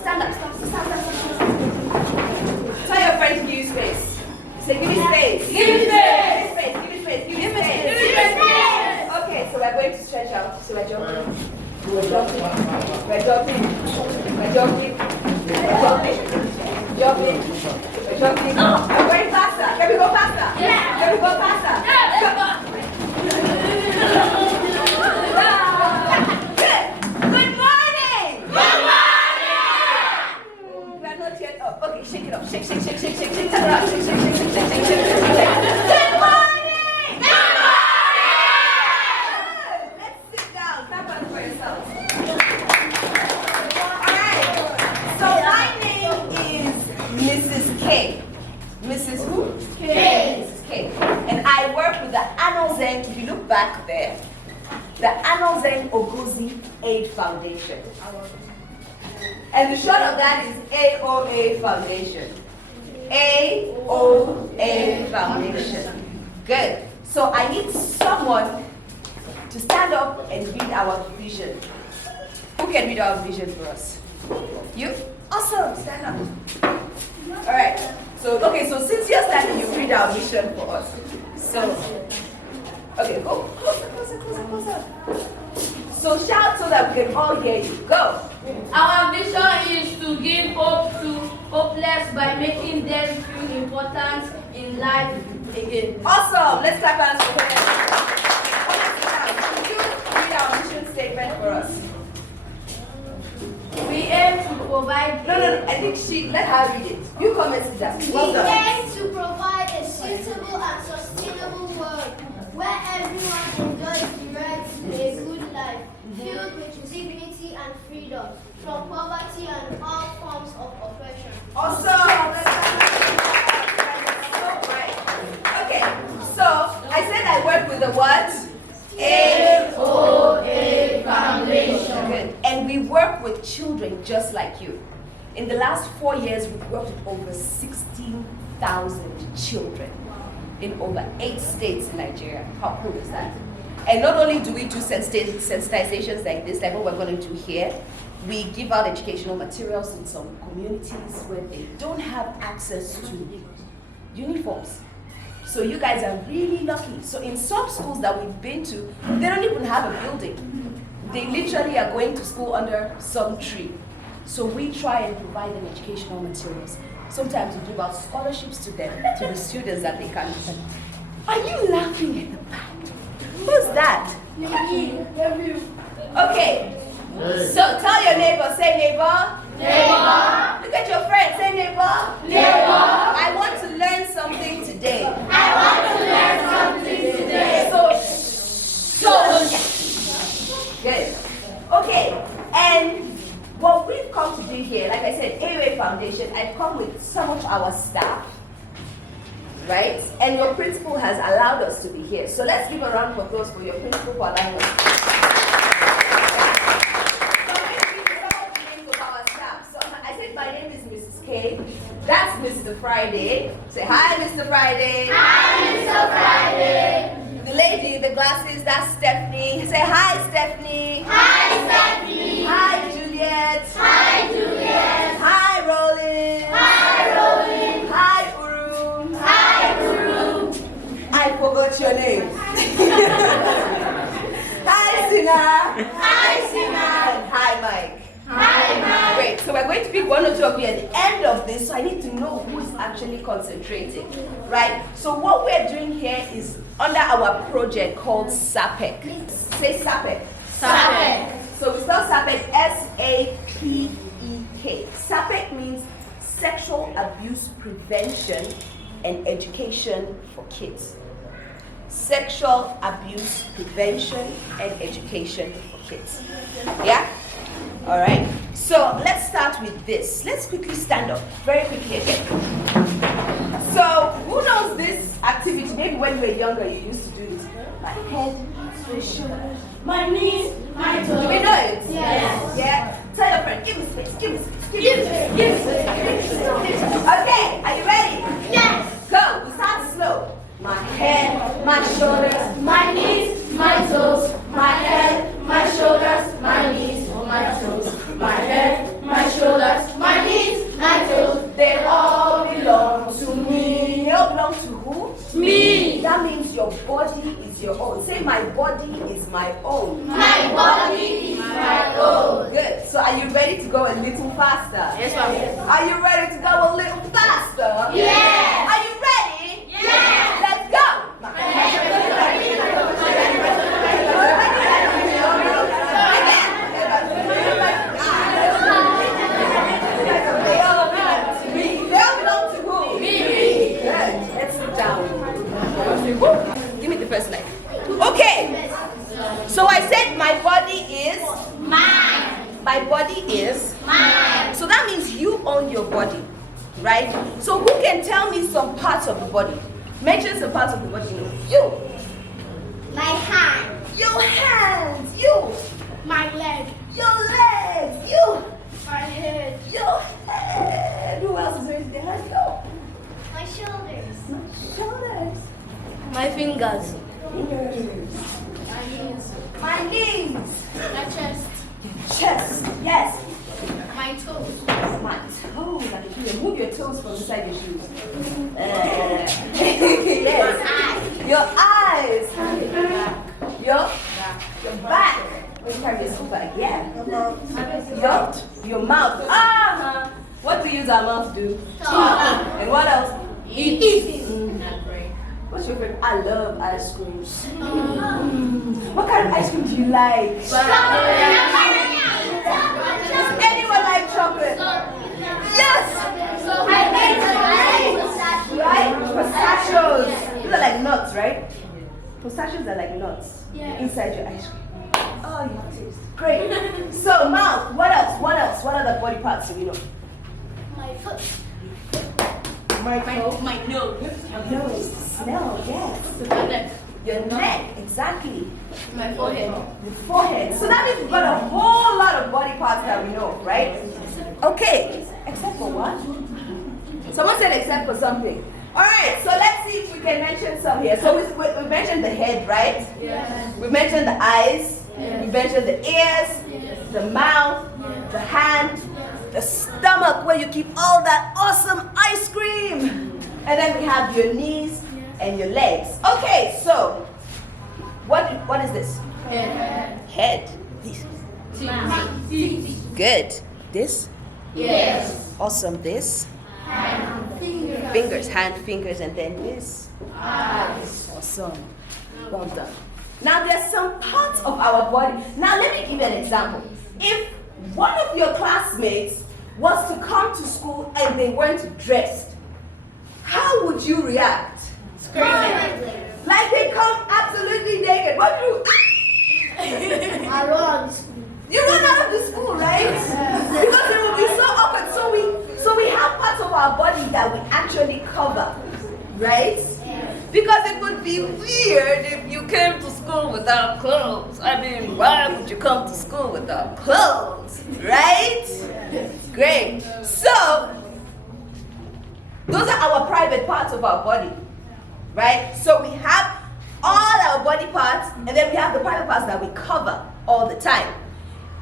Stand up. Tell your friend to give you space. Say, give me space. Give me space. Give me space. Give me space. Give me space. Okay, so we're going to stretch out. So we're jumping. We're jumping. We're jumping. We're jumping. We're jumping. Jumping. We're jumping. I'm going faster. Can we go faster? Yeah. Can we go faster? Yeah. Good morning. Good morning. We're not yet up. Okay, shake it up. Shake. Turn around. Shake. Good morning. Good morning. Let's sit down. Clap on for yourself. All right. So my name is Mrs. K. Mrs. who? K. Mrs. K. And I work with the Anozen, if you look back there, the Anozen Ogozi Aid Foundation. And the short of that is AOA Foundation. AOA Foundation. Good. So I need someone to stand up and read our vision. Who can read our vision for us? You? Awesome. Stand up. All right. So since you're standing, you read our vision for us. So, okay, go closer. So shout so that we can all hear you. Go. Our vision is to give hope to hopeless by making them feel important in life again. Awesome. Let's clap hands for them. Can you read our mission statement for us? We aim to provide. No. I think let her read it. You come and sit down. We aim to provide a suitable and sustainable world where everyone enjoys the right to a good life, filled with dignity and freedom from poverty and all forms of oppression. Awesome. Right. Okay. So I said I work with the what? AOA Foundation. Good. And we work with children just like you. In the last 4 years, we've worked with over 16,000 children in over 8 states in Nigeria. How cool is that? And not only do we do sensitizations like this, like what we're going to do here, we give out educational materials in some communities where they don't have access to uniforms. So you guys are really lucky. So in some schools that we've been to, they don't even have a building. They literally are going to school under some tree. So we try and provide them educational materials. Sometimes we give out scholarships to them, to the students that they can't. Are you laughing at the back? Who's that? Okay. So tell your neighbor, say neighbor. Neighbor. Look at your friend, say neighbor. Neighbor. I want to learn something today. I want to learn something today. So good. Okay, and what we've come to do here, like I said, AOA Foundation, I've come with some of our staff, right? And your principal has allowed us to be here. So let's give a round of applause for your principal for allowing us. My name is Mrs. K. That's Mr. Friday. Say hi, Mr. Friday. Hi, Mr. Friday. The lady in the glasses, that's Stephanie. Say hi, Stephanie. Hi, Stephanie. Hi, Juliet. Hi, Juliet. Hi, Roland. Hi, Roland. Hi, Uru. Hi, Guru. I forgot your name. Hi, Sina. Hi, Sina. And hi, Mike. Hi, Mike. Great. So we're going to pick one or two of you at the end of this, so I need to know who is actually concentrating, right? So what we're doing here is under our project called SAPEK. Say SAPEK. SAPEK. So we spell SAPEK S-A-P-E-K. SAPEK means Sexual Abuse Prevention and Education for Kids. Sexual Abuse Prevention and Education for Kids. Yeah? All right, so let's start with this. Let's quickly stand up, very quickly again. So, who knows this activity? Maybe when you were younger, you used to do this. My head, my shoulders, my knees, my toes. Do we know it? Yes. Yeah? Tell your friend, give me space, give me space, give me space, give me space, give me space. Okay, are you ready? Yes. Go, we start slow. My head, my shoulders, My knees, my toes, my head, my shoulders, my knees, my toes, my head, my shoulders, ready to go a little faster? Yes, ma'am. Are you ready to go a little faster? Yes. Are you ready? Yes. Let's go. They belong to who? Me. Good. Let's sit down. Give me the first line. Okay. So I said my body is Mine. my body is. Mine. So that means you own your body, right? So who can tell me some parts of the body? Mention some parts of the body. You. My hand. Your hands. You. My leg. Your legs. You. My head. Your head. Who else is raising their hand? Go. My shoulders. Shoulders. My fingers. Fingers. My knees. My knees. My chest. Chest. Yes. My toes. My toes. I can feel you. Move your toes from inside your shoes. Yes. Your eyes. Your back. Let me carry this back. Yeah. Your mouth. Ah. What do you use our mouth to do? Talk. And what else? Eat. What's your favorite? I love ice cream. What kind of ice cream do you like? Does anyone like chocolate? Yes. Right? Pistachios. These are like nuts, right? Pistachios are like nuts inside your ice cream. Oh, you taste great. So mouth. What else? What else? What other body parts do we know? My foot. My nose. Your nose. Smell. Yes. My neck. Your neck. Exactly. My forehead. Your forehead. So that means we've got a whole lot of body parts that we know, right? Okay. Except for what? Someone said except for something. Alright, so let's see if we can mention some here. So we mentioned the head, right? Yes. We mentioned the eyes. Yes. We mentioned the ears, Yes. the mouth, the hand, the stomach where you keep all that awesome ice cream. And then we have your knees and your legs. Okay, so what is this? Head. Head. This. Teeth. Good. This. Yes. Awesome. This. Finger. Fingers, hand, fingers, and then this. Eyes. Awesome. Well done. Now there's some parts of our body. Now let me give you an example. If one of your classmates was to come to school and they weren't dressed, how would you react? Screaming. Like they come absolutely naked. What do you do? I run. You run out of the school, right? Because it will be so awkward. So we have parts of our body that we actually cover, right? Because it would be weird if you came to school without clothes. I mean, why would you come to school without clothes, right? Great. So those are our private parts of our body, right? So we have all our body parts, and then we have the private parts that we cover all the time.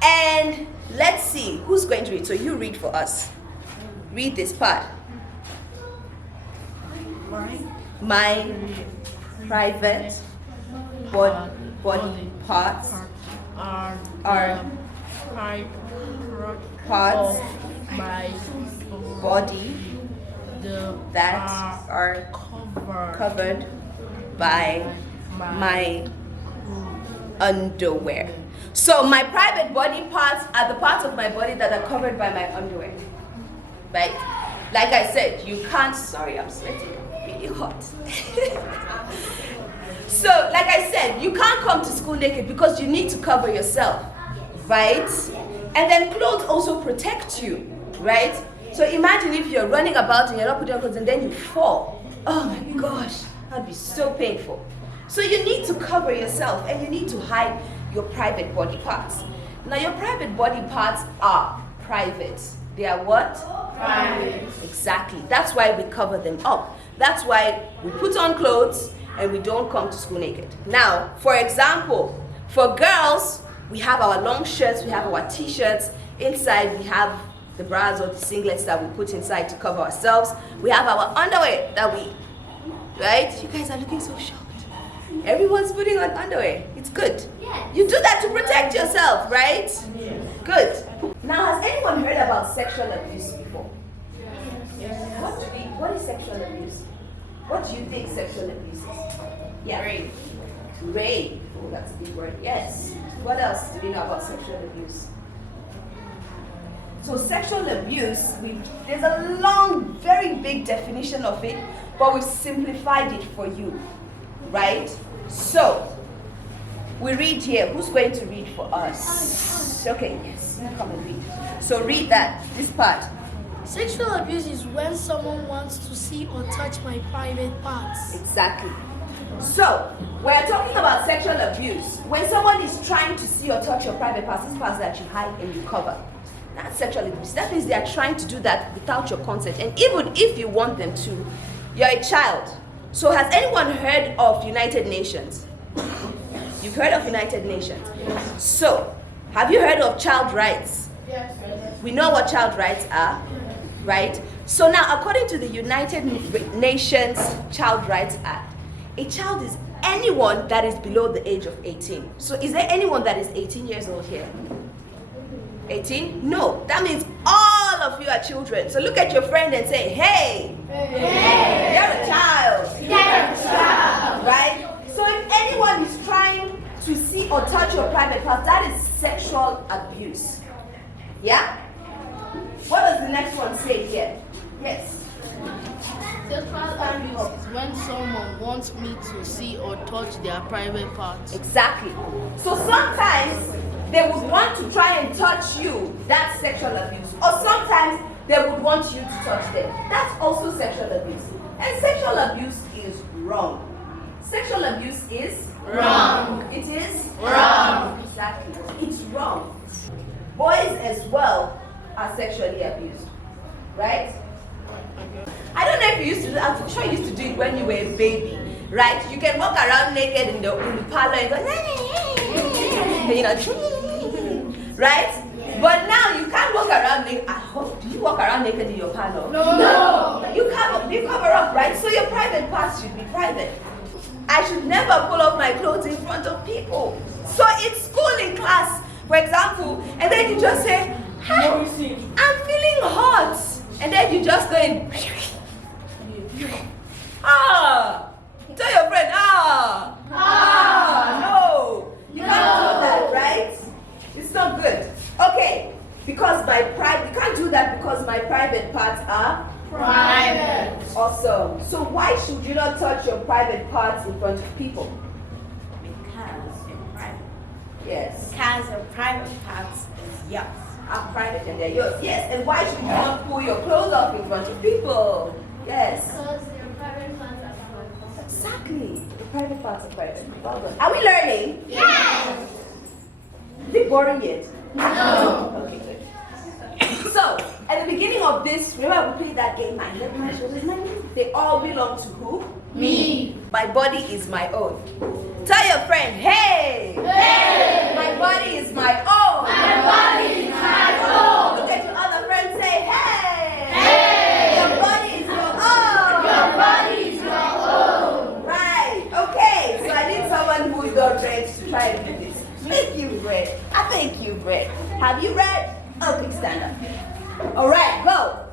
And let's see, who's going to read? So you read for us. Read this part. My private body parts are are parts my body that are are covered covered by my underwear. So my private body parts are the parts of my body that are covered by my underwear. Right? Like I said, you can't, sorry, I'm sweating, really hot. So, like I said, you can't come to school naked because you need to cover yourself, right? And then clothes also protect you, right? So imagine if you're running about and you're not putting on clothes and then you fall. Oh my gosh, that'd be so painful. So you need to cover yourself and you need to hide your private body parts. Now your private body parts are private. They are what? Private. Exactly. That's why we cover them up. That's why we put on clothes and we don't come to school naked. Now, for example, for girls, we have our long shirts, we have our t-shirts. Inside we have the bras or the singlets that we put inside to cover ourselves. We have our underwear that we, right? You guys are looking so shocked. Everyone's putting on underwear. It's good. Yes. You do that to protect yourself, right? Good. Now, has anyone heard about sexual abuse before? What is sexual abuse? What do you think sexual abuse is? Yeah. Rape. Rape. Oh, that's a big word. Yes. What else do we know about sexual abuse? So sexual abuse, there's a long, very big definition of it, but we've simplified it for you, right? So, we read here. Who's going to read for us? Okay, yes, come and read. So read this part. Sexual abuse is when someone wants to see or touch my private parts. Exactly. So, we're talking about sexual abuse. When someone is trying to see or touch your private parts, these parts that you hide and you cover. That's sexual abuse. That means they are trying to do that without your consent. And even if you want them to, you're a child. So has anyone heard of United Nations? You've heard of United Nations? So, have you heard of child rights? Yes. We know what child rights are, right? So now, according to the United Nations Child Rights Act, a child is anyone that is below the age of 18. So is there anyone that is 18 years old here? 18? No. That means all of you are children. So look at your friend and say, hey, you're a child. You're a child. Right? So if anyone is trying to see or touch your private parts, that is sexual abuse. Yeah? What does the next one say here? Yes. Sexual abuse Is when someone wants me to see or touch their private parts. Exactly. So sometimes they would want to try and touch you. That's sexual abuse. Or sometimes they would want you to touch them. That's also sexual abuse. And sexual abuse is wrong. Sexual abuse is wrong. It is Wrong. Exactly. It's wrong. Boys as well are sexually abused. Right? I don't know if you used to do that. I'm sure you used to do it when you were a baby. Right? You can walk around naked in the parlor and go, you know, right? But now you can't walk around naked. I hope, do you walk around naked in your parlor? No. You cover up, right? So your private parts should be private. I should never pull up my clothes in front of people. So in school, in class, for example, and then you just say, hi, I'm feeling hot. And then you just go in, tell your friend, no. You can't do that, right? It's not good. Okay, because you can't do that because my private parts are Private. awesome. So why should you not touch your private parts in front of people? Because in private. Yes. Because your private parts is yours. Are private and they're yours. Yes. And why should you not pull your clothes off in front of people? Yes. Because your private parts are private. Exactly. The private parts are private. Well done. Are we learning? Yes. Is it boring yet? No. Okay, good. So, at the beginning of this, remember we played that game, my head, my shoulders, my knees. They all belong to who? Me. My body is my own. Tell your friend, hey! Hey! My body is my own. My body is my own. Look at your other friend, say, hey! Hey! Your body is your own. Your body is your own. Right, okay. So I need someone who is not read to try and do this. If you've read, I think you've read. Have you read? Okay, stand up. All right, go.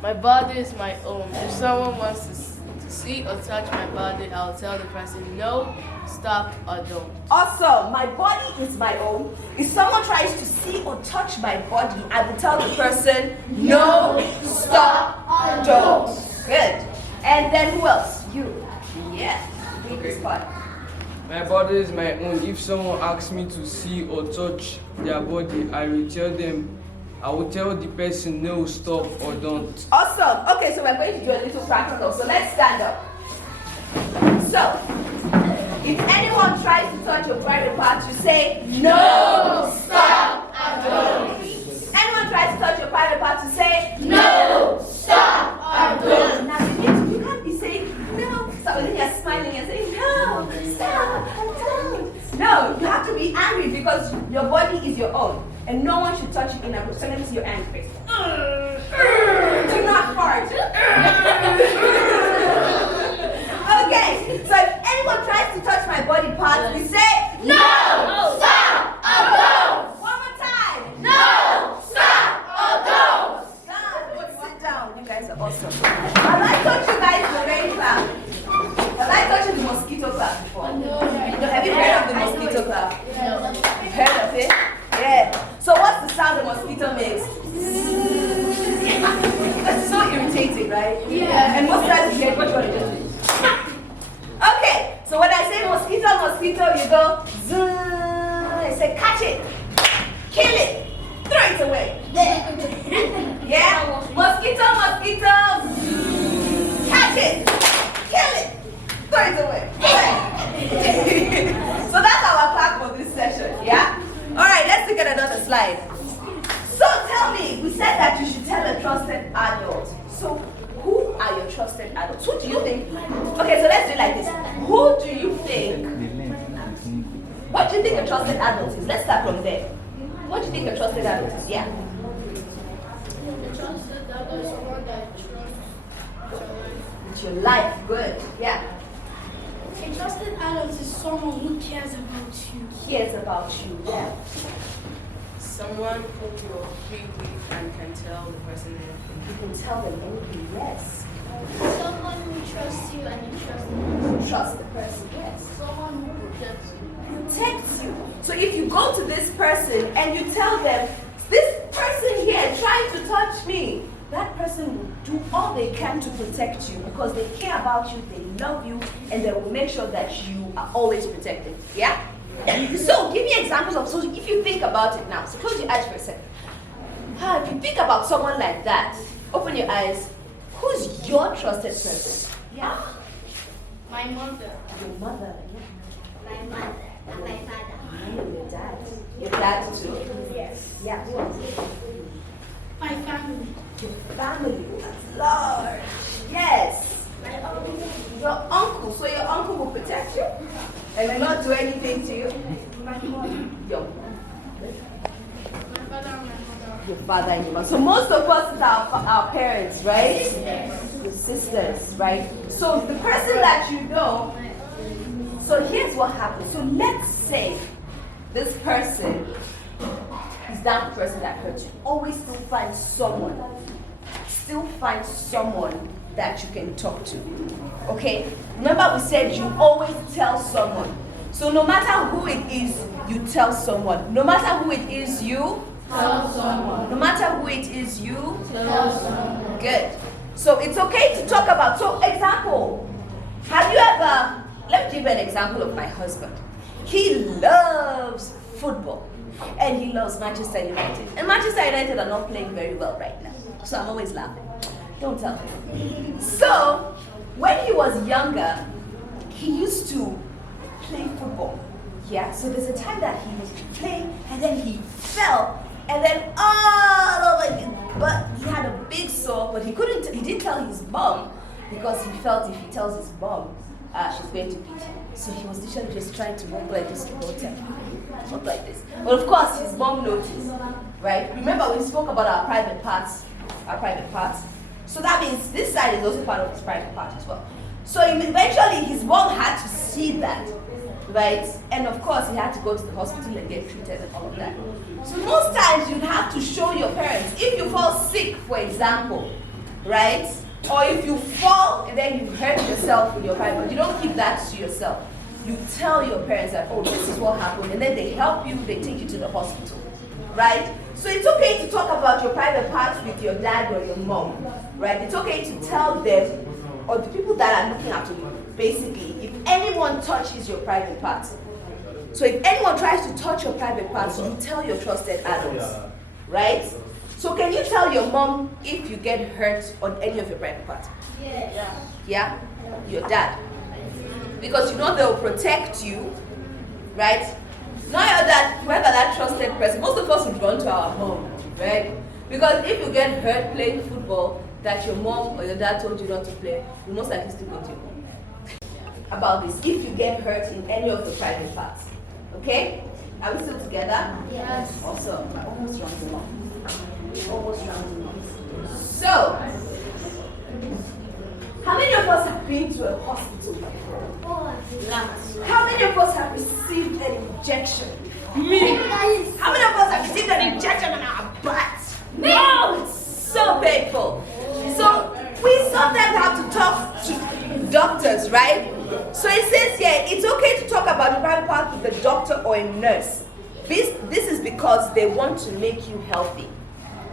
My body is my own. If someone wants to see or touch my body, I'll tell the person no, stop, or don't. Awesome. My body is my own. If someone tries to see or touch my body, I will tell the person no, stop, or don't. Good. And then who else? You. Yeah. Read this part. My body is my own. If someone asks me to see or touch their body, I will tell the person no, stop, or don't. Awesome. Okay, so we're going to do a little practical. So let's stand up. So, if anyone tries to touch your private parts, you say No, stop, or don't. Anyone tries to touch your private parts, you say No, stop, or don't. Now you can't be saying no, stop, and then you're smiling and saying no, stop, don't. No, you have to be angry because your body is your own. And no one should touch you in a room. So let me see your angry face. Do not fart. Okay, so if anyone tries to touch my body parts, we say No, stop, or don't. one more time. No, hate it, right? Yeah. And most times you hate what you want to do. Okay, so when I say mosquito, mosquito, you go, zoom. I say catch it, kill it, throw it away. Yeah? Mosquito, mosquito, catch it, kill it, throw it away. So that's our class for this session, yeah? Alright, let's look at another slide. So tell me, we said that you should tell a trusted adult. So who are your trusted adults? Who do you think? Okay, so let's do it like this. Who do you think? What do you think a trusted adult is? Let's start from there. What do you think a trusted adult is? Yeah. The trusted adult is someone that trusts It's your life. Good. Yeah. A trusted adult is someone who cares about you. Cares about you. Yeah. Someone who you're free with and can tell the person anything. You can tell them anything. Yes. someone who trusts you and you trust them. Trust the person. Yes. Someone who protects you. Protects you. So if you go to this person and you tell them, this person here trying to touch me, that person will do all they can to protect you because they care about you, they love you, and they will make sure that you are always protected. Yeah? So give me examples of, so if you think about it now, so close your eyes for a second. If you think about someone like that, open your eyes. Who's your trusted person? Yeah? My mother. Your mother. Yeah. My mother. And my father. And your dad. Your dad too? Yes. Yeah, who else? My family. Your family at large. Yes. My uncle. Your uncle. So your uncle will protect you and will not do anything to you? My mom. Your, My father and my mother. your father and your mother. So most of us is our parents, right? Yes. Your sisters, right? So the person that you know, so here's what happens. So let's say this person is that person that hurts you. Always still find someone. Still find someone that you can talk to. Okay? Remember we said you always tell someone. So no matter who it is, you tell someone. No matter who it is, you Tell someone. no matter who it is, you Tell someone. good. So it's okay to talk about. So example, have you ever, let me give you an example of my husband. He loves football and he loves Manchester United. And Manchester United are not playing very well right now. So I'm always laughing. Don't tell him. So when he was younger, he used to play football. Yeah, so there's a time that he was playing and then he fell and then all over his butt. He had a big sore, but he didn't tell his mom because he felt if he tells his mom, she's going to beat him. So he was literally just trying to walk like this to go tell her. Not like this. But of course his mom noticed, right? Remember we spoke about our private parts. So that means this side is also part of his private part as well. So eventually his mom had to see that, right? And of course he had to go to the hospital and get treated and all of that. So most times you'd have to show your parents, if you fall sick, for example, right? Or if you fall and then you hurt yourself with your private, you don't keep that to yourself. You tell your parents that, oh, this is what happened, and then they help you, they take you to the hospital, right? So it's okay to talk about your private parts with your dad or your mom, right? It's okay to tell them, or the people that are looking after you, basically, if anyone touches your private parts. So if anyone tries to touch your private parts, you tell your trusted adults, right? So can you tell your mom if you get hurt on any of your private parts? Yes. Yeah? Your dad. Because you know they'll protect you, right? Now that whoever that trusted person, most of us would run to our mom, right? Because if you get hurt playing football that your mom or your dad told you not to play, you most likely still go to your mom. About this, if you get hurt in any of the private parts. Okay? Are we still together? Yes. Awesome. Almost rounding off. Almost rounding off. So, how many of us have been to a hospital before? How many of us have received an injection? Me. How many of us have received an injection in our butts? No, it's so painful. So we sometimes have to talk to doctors, right? So it says here, it's okay to talk about your private part with a doctor or a nurse. This is because they want to make you healthy,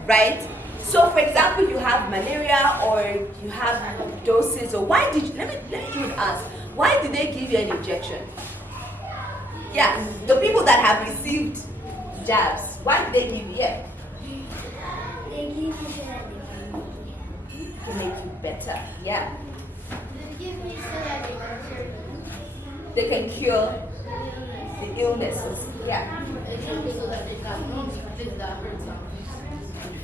right? So, for example, you have malaria or you have doses, or why did you, let me even ask, why did they give you an injection? Yeah, the people that have received jabs, why did they give you? Yeah. They give me so that To make you better. Yeah. they give me so that They can cure the illnesses. Yeah. So that they can fix that hurt.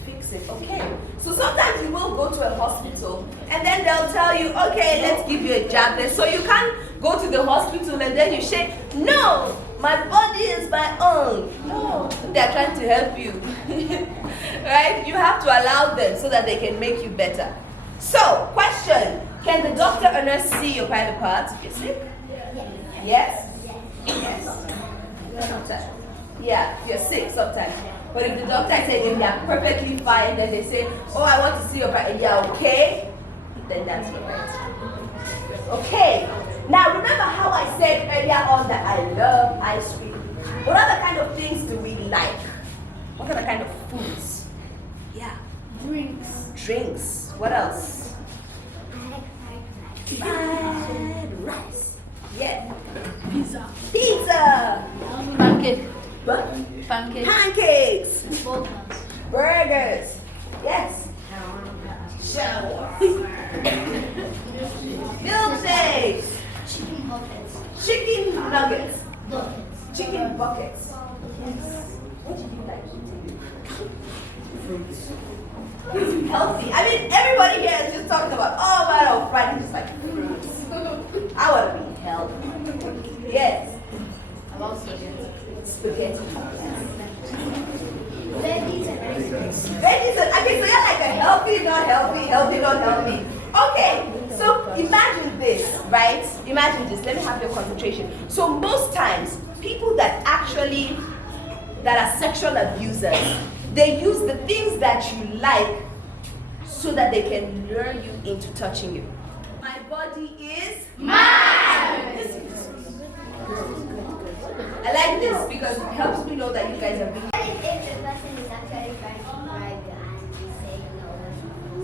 Fix it. Okay. So sometimes you will go to a hospital and then they'll tell you, okay, let's give you a jab. So you can't go to the hospital and then you say, no, my body is my own. No, they're trying to help you. Right? You have to allow them so that they can make you better. So, question. Can the doctor or nurse see your private parts if you're sick? Yes? Yes. Sometimes. Yeah, you're sick sometimes. But if the doctor says you are perfectly fine, then they say, oh, I want to see your private, yeah, okay? Then that's all right. Okay. Now, remember how I said earlier on that I love ice cream? What other kind of things do we like? What other kind of foods? Yeah. Drinks. What else? Fried rice. Yeah. Pizza. Pancake. What? Pancake. Pancakes. Burgers. Yes. Milkshakes. Chicken nuggets. Chicken buckets. Yes. What do you like to do? Fruits. Healthy. I mean, everybody here is just talking about, oh, man, on Friday, just like fruits. I want to be healthy. Yes. I love spaghetti. Veggies and rice. Veggies and, okay, so you're like a healthy, not healthy, healthy, not healthy. Okay, so imagine this, right? Imagine this. Let me have your concentration. So most times, people that are sexual abusers, they use the things that you like so that they can lure you into touching you. My body is mine. I like this because it helps me know that you guys are being. What if the person is actually trying to bribe you and you say no,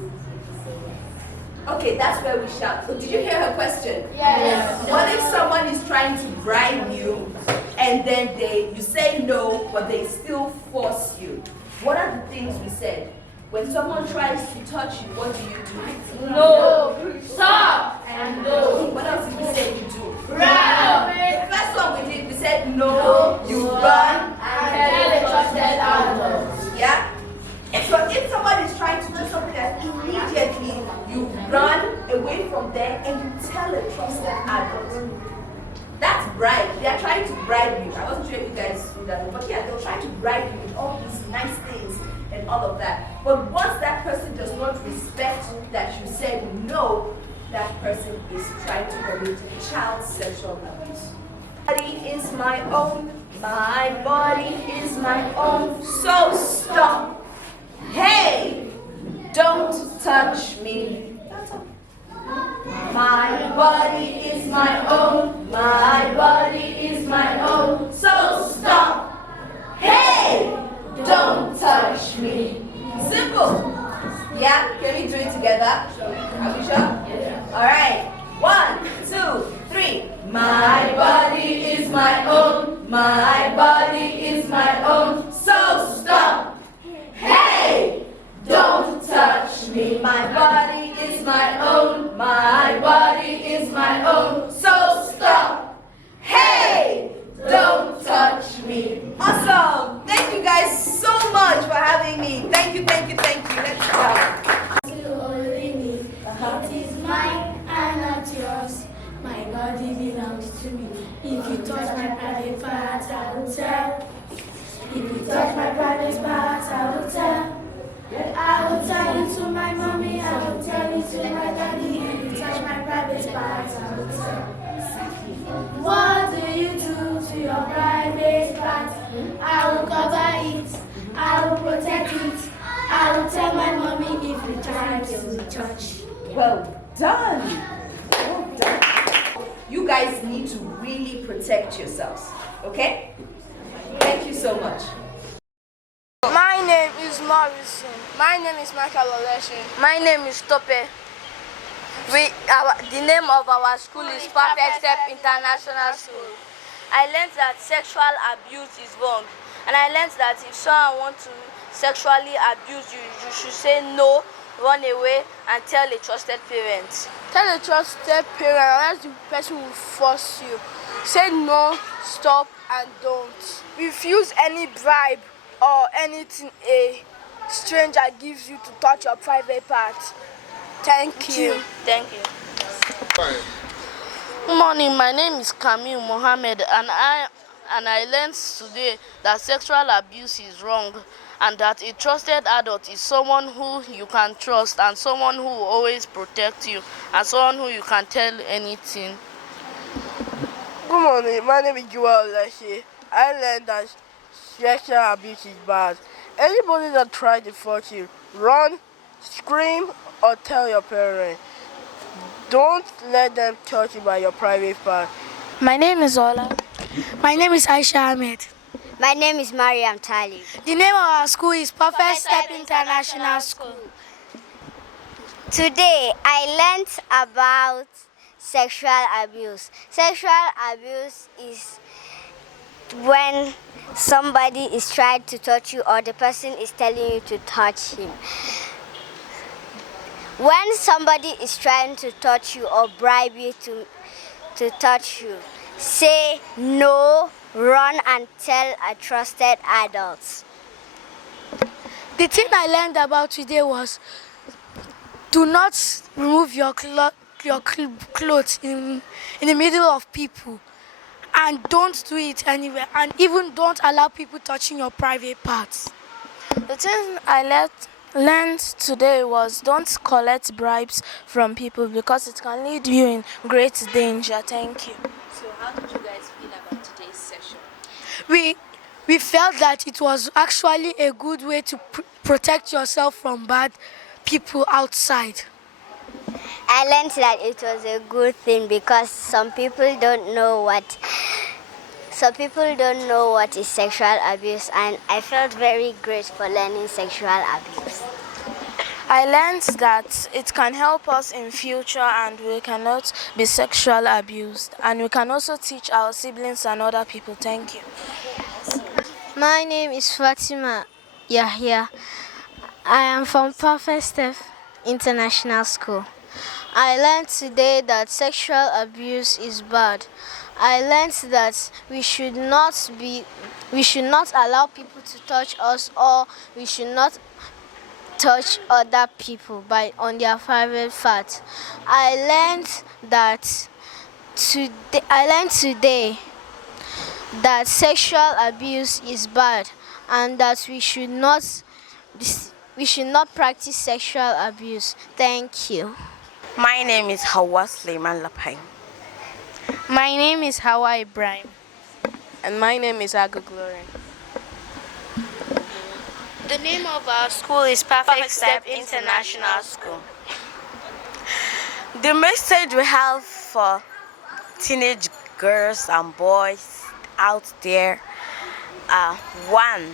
you say yes? Okay, that's where we shout. Did you hear her question? Yes. What if someone is trying to bribe you and then you say no, but they still force you? What are the things we said? When someone tries to touch you, what do you do? No. Stop. And no. What else did we say you do? Run. The first one we did, we said no, you run. And tell the trusted adult. Yeah? So if someone is trying to do something else, immediately you run away from there and you tell a trusted adult. That's bribe. They are trying to bribe you. I wasn't sure if you guys knew that, but yeah, they're trying to bribe you with all these nice things and all of that. But once that person does not respect that you said no, that person is trying to commit child sexual abuse. My body is my own. My body is my own. So stop. Hey, don't touch me. My body is my own. My body is my own. So stop. Hey, don't touch me. Simple. Yeah? Can we do it together? Are we sure? Yes. All right. 1, 2, 3. My body is my own. My body is my own. So stop. Hey, don't touch me. My body is my own. My body is my own. So stop. Hey, don't touch me. Awesome. Thank you guys so much for having me. Thank you, thank you, thank you. Let's go. It is mine and not yours. My body belongs to me. If you touch my private parts, I will tell. If you touch my private parts, I will tell. I will tell you to my mommy, I will tell you to my daddy. If you touch my private parts, I will tell. What do you do to your private parts? I will cover it. I will protect it. I will tell my mommy if you try to touch. Well done. Well done. You guys need to really protect yourselves. Okay? Thank you so much. My name is Morrison. My name is Michael Oleshi. My name is Tope. The name of our school is Perfect Step International School. I learned that sexual abuse is wrong, and I learned that if someone wants to sexually abuse you, you should say no, run away, and tell a trusted parent. Tell a trusted parent, unless the person will force you. Say no, stop, and don't. Refuse any bribe or anything a stranger gives you to touch your private parts. Thank you. Thank you. Good morning, my name is Kamil Mohammed, and I learned today that sexual abuse is wrong, and that a trusted adult is someone who you can trust, and someone who will always protect you, and someone who you can tell anything. Good morning, my name is Joel Leslie. I learned that sexual abuse is bad. Anybody that tries to force you, run, scream, or tell your parents. Don't let them touch you by your private part. My name is Ola. My name is Aisha Ahmed. My name is Mariam Tali. The name of our school is Perfect Step International School. Today, I learned about sexual abuse. Sexual abuse is when somebody is trying to touch you or the person is telling you to touch him. When somebody is trying to touch you or bribe you to touch you, say no, run and tell a trusted adult. The thing I learned about today was do not remove your clothes in the middle of people, and don't do it anywhere, and even don't allow people touching your private parts. The thing I learned today was don't collect bribes from people because it can lead you in great danger. Thank you. So how did you guys feel about today's session? We felt that it was actually a good way to protect yourself from bad people outside. I learned that it was a good thing because some people don't know what is sexual abuse, and I felt very great for learning sexual abuse. I learned that it can help us in future and we cannot be sexually abused, and we can also teach our siblings and other people. Thank you. My name is Fatima Yahya. I am from Perfect Step International School. I learned today that sexual abuse is bad. I learned that we should not allow people to touch us, or we should not touch other people on their private parts. I learned today that sexual abuse is bad, and that we should not practice sexual abuse. Thank you. My name is Hawa Suleiman Lapai. My name is Hawa Ibrahim. And my name is Aga Glory. The name of our school is Perfect Step International School. The message we have for teenage girls and boys out there are: one,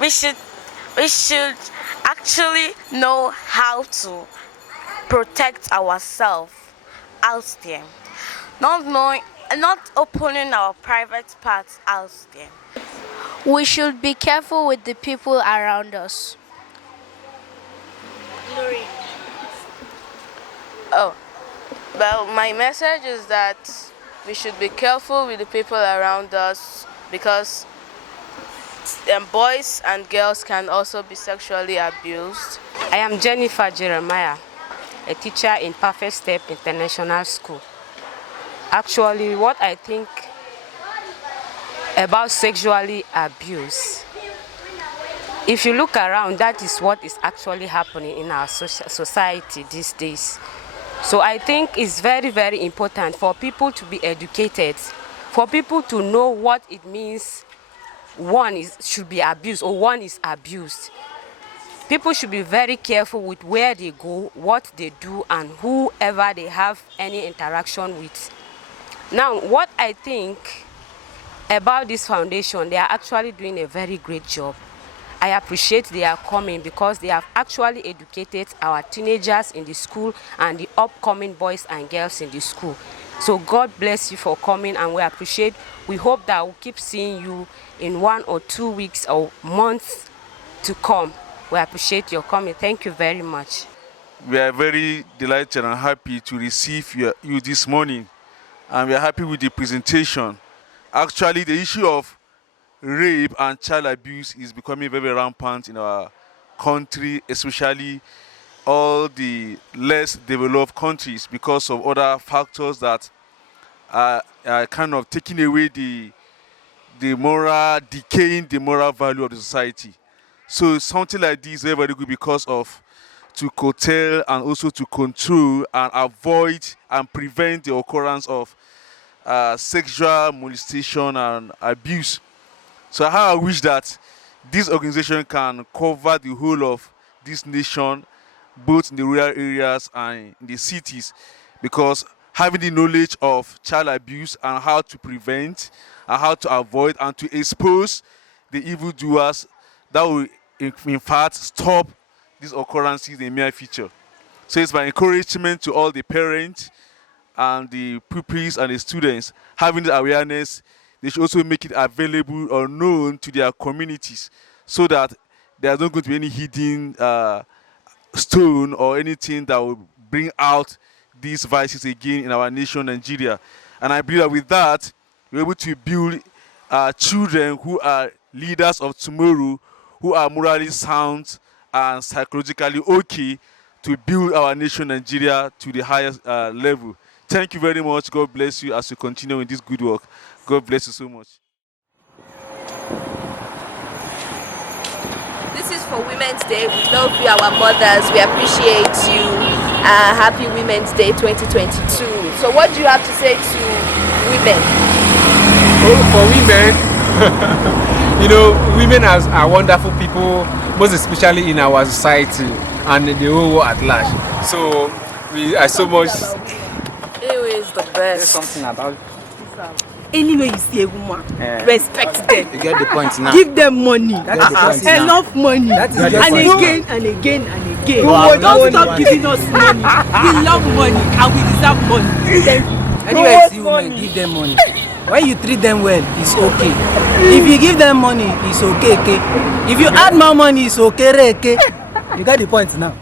we should actually know how to protect ourselves out there, not opening our private parts out there. We should be careful with the people around us. Oh, well, my message is that we should be careful with the people around us because boys and girls can also be sexually abused. I am Jennifer Jeremiah, a teacher in Perfect Step International School. Actually, what I think about sexually abuse, if you look around, that is what is actually happening in our society these days. So I think it's very, very important for people to be educated, for people to know what it means should be abused or one is abused. People should be very careful with where they go, what they do, and whoever they have any interaction with. Now, what I think About this foundation, they are actually doing a very great job. I appreciate they are coming because they have actually educated our teenagers in the school and the upcoming boys and girls in the school. So God bless you for coming, and we appreciate. We hope that we'll keep seeing you in 1 or 2 weeks or months to come. We appreciate your coming. Thank you very much. We are very delighted and happy to receive you this morning, and we are happy with the presentation. Actually, the issue of rape and child abuse is becoming very rampant in our country, especially all the less developed countries, because of other factors that are kind of taking away decaying the moral value of the society. So something like this is very, very good because of to curtail and also to control and avoid and prevent the occurrence of sexual molestation and abuse. So how I wish that this organization can cover the whole of this nation, both in the rural areas and in the cities, because having the knowledge of child abuse and how to prevent and how to avoid and to expose the evildoers, that will in fact stop these occurrences in the near future. So it's my encouragement to all the parents and the pupils and the students having the awareness. They should also make it available or known to their communities so that there's not going to be any hidden stone or anything that will bring out these vices again in our nation, Nigeria. And I believe that with that, we're able to build children who are leaders of tomorrow, who are morally sound and psychologically okay to build our nation, Nigeria, to the highest level. Thank you very much. God bless you as you continue in this good work. God bless you so much. This is for Women's Day. We love you, our mothers. We appreciate you. Happy Women's Day 2022. So what do you have to say to women? Oh, for women, you know, women are wonderful people, most especially in our society and the whole world at large. So we are so much. Ewe is the best. There's something about Anyway you see a woman, respect them. you get the point now. Give them money. That's the point now. Enough money. That is the and point again now. and again and again. Wow. Don't stop giving us money. We love money and we deserve money. Thank you. Anyway, see women, give them money. When you treat them well, it's okay. If you give them money, it's okay. If you add more money, it's okay. You got the point now.